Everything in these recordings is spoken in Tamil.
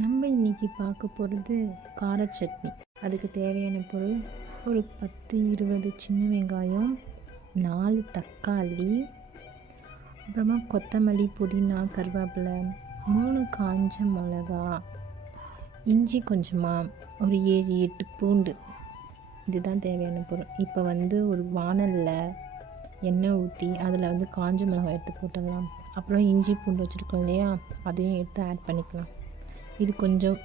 நம்ம இன்றைக்கி பார்க்க போகிறது கார சட்னி. அதுக்கு தேவையான பொருள் ஒரு 10-20 சின்ன வெங்காயம், 4 தக்காளி, அப்புறமா கொத்தமல்லி, புதினா, கருவேப்பிலை, 3 காஞ்ச மிளகா, இஞ்சி கொஞ்சமாக, ஒரு 7-8 பூண்டு. இதுதான் தேவையான பொருள். இப்போ ஒரு வாணலில் எண்ணெய் ஊற்றி அதில் காஞ்ச மிளகாய் எடுத்து போட்டுடலாம். அப்புறம் இஞ்சி பூண்டு வச்சுருக்கோம் இல்லையா, அதையும் எடுத்து ஆட் பண்ணிக்கலாம். இது கொஞ்சம்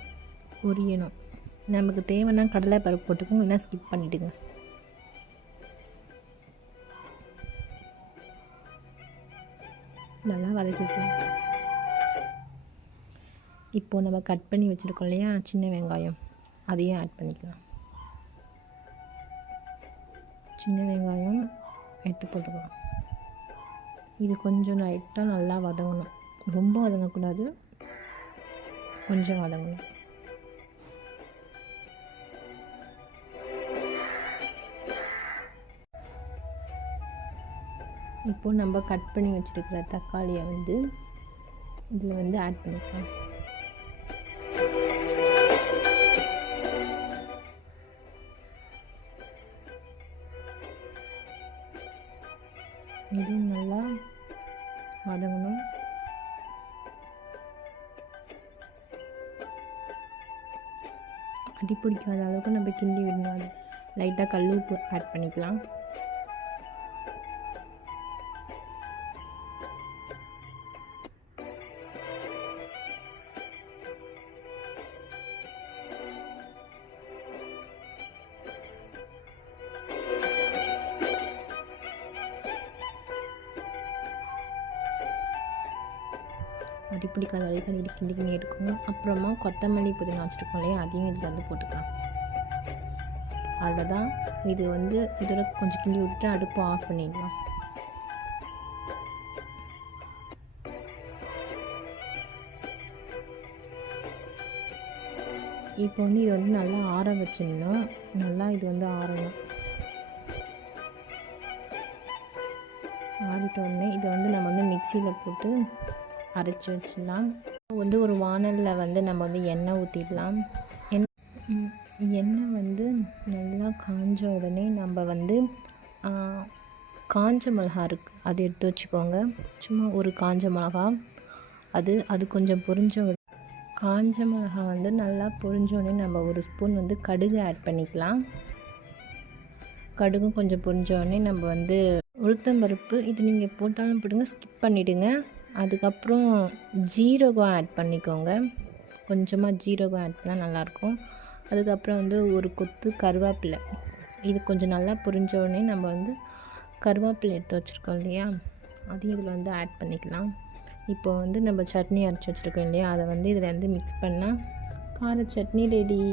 பொரியணும். நமக்கு தேவைன்னா கடலை பருப்பு போட்டுக்கோங்க, இல்லைன்னா ஸ்கிப் பண்ணிவிடுங்க. நல்லா வதக்கிக்கலாம். இப்போது நம்ம கட் பண்ணி வச்சுருக்கோம் இல்லையா சின்ன வெங்காயம், அதையும் ஆட் பண்ணிக்கலாம். சின்ன வெங்காயம் எடுத்து போட்டுக்கலாம். இது கொஞ்சம் லைட்டாக நல்லா வதங்கணும். ரொம்ப வதங்கக்கூடாது, கொஞ்சம் வதங்கணும். இப்போது நம்ம கட் பண்ணி வச்சுருக்கிற தக்காளியை இதில் ஆட் பண்ணிக்கலாம். இது நல்லா வதங்கணும். அடி பிடிக்காத அளவுக்கு நம்ம கிண்டி விடணும். லைட்டாக கல் உப்பு ஆட் பண்ணிக்கலாம். அடி பிடிக்காத அளவுக்கு கிண்டிக்கினே இருக்கணும். அப்புறமா கொத்தமல்லி, புதினா வச்சுருக்கோம் இல்லையா, அதையும் இதில் போட்டுக்கலாம். அவ்வளோதான். இதோட கொஞ்சம் கிண்டி விட்டு அடுப்பு ஆஃப் பண்ணிடலாம். இப்போ இது நல்லா ஆற வச்சிடணும். நல்லா இது ஆறணும். ஆறிட்டோடனே இதை நம்ம மிக்சியில் போட்டு அரைச்சி வச்சிடலாம். ஒரு வாணலில் நம்ம எண்ணெய் ஊற்றிடலாம். எண்ணெய் நல்லா காஞ்ச உடனே நம்ம காஞ்ச மிளகா இருக்குது, அது எடுத்து வச்சுக்கோங்க. சும்மா ஒரு காஞ்ச மிளகா, அது கொஞ்சம் பொரிஞ்ச காஞ்ச மிளகா நல்லா பொரிஞ்சோடனே நம்ம ஒரு ஸ்பூன் கடுகு ஆட் பண்ணிக்கலாம். கடுகும் கொஞ்சம் பொரிஞ்சோடனே நம்ம உளுத்தம்பருப்பு, இது நீங்கள் போட்டாலும் போடுங்க, ஸ்கிப் பண்ணிவிடுங்க. அதுக்கப்புறம் ஜீரகம் ஆட் பண்ணிக்கோங்க. கொஞ்சமாக ஜீரகம் ஆட் பண்ணால் நல்லாயிருக்கும். அதுக்கப்புறம் ஒரு கொத்து கருவேப்பிலை. இது கொஞ்சம் நல்லா பொரிஞ்ச உடனே நம்ம கருவேப்பிலை எடுத்து வச்சுருக்கோம் இல்லையா, அதையும் இதில் ஆட் பண்ணிக்கலாம். இப்போ நம்ம சட்னி அரைச்சி வச்சுருக்கோம் இல்லையா, அதை இதில் மிக்ஸ் பண்ணால் கார சட்னி ரெடி.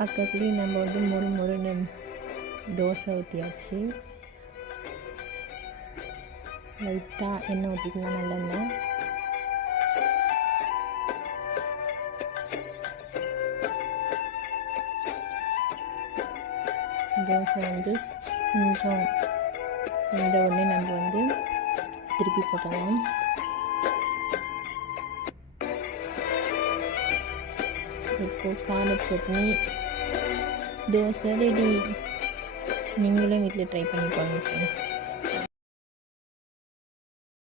பக்கத்துலேயே நம்ம மொறுன்னு தோசை ஊற்றியாச்சு. லைட்டாக எண்ணெய் ஊற்றிக்கலாம், நல்லெண்ணெய். தோசை கொஞ்சம் இந்த உடனே நம்ம திருப்பி போட்டலாம். இப்போ கார சட்னி தோசை ரெடி. நீங்களும் வீட்டில் ட்ரை பண்ணி பாருங்கள் ஃப்ரெண்ட்ஸ்.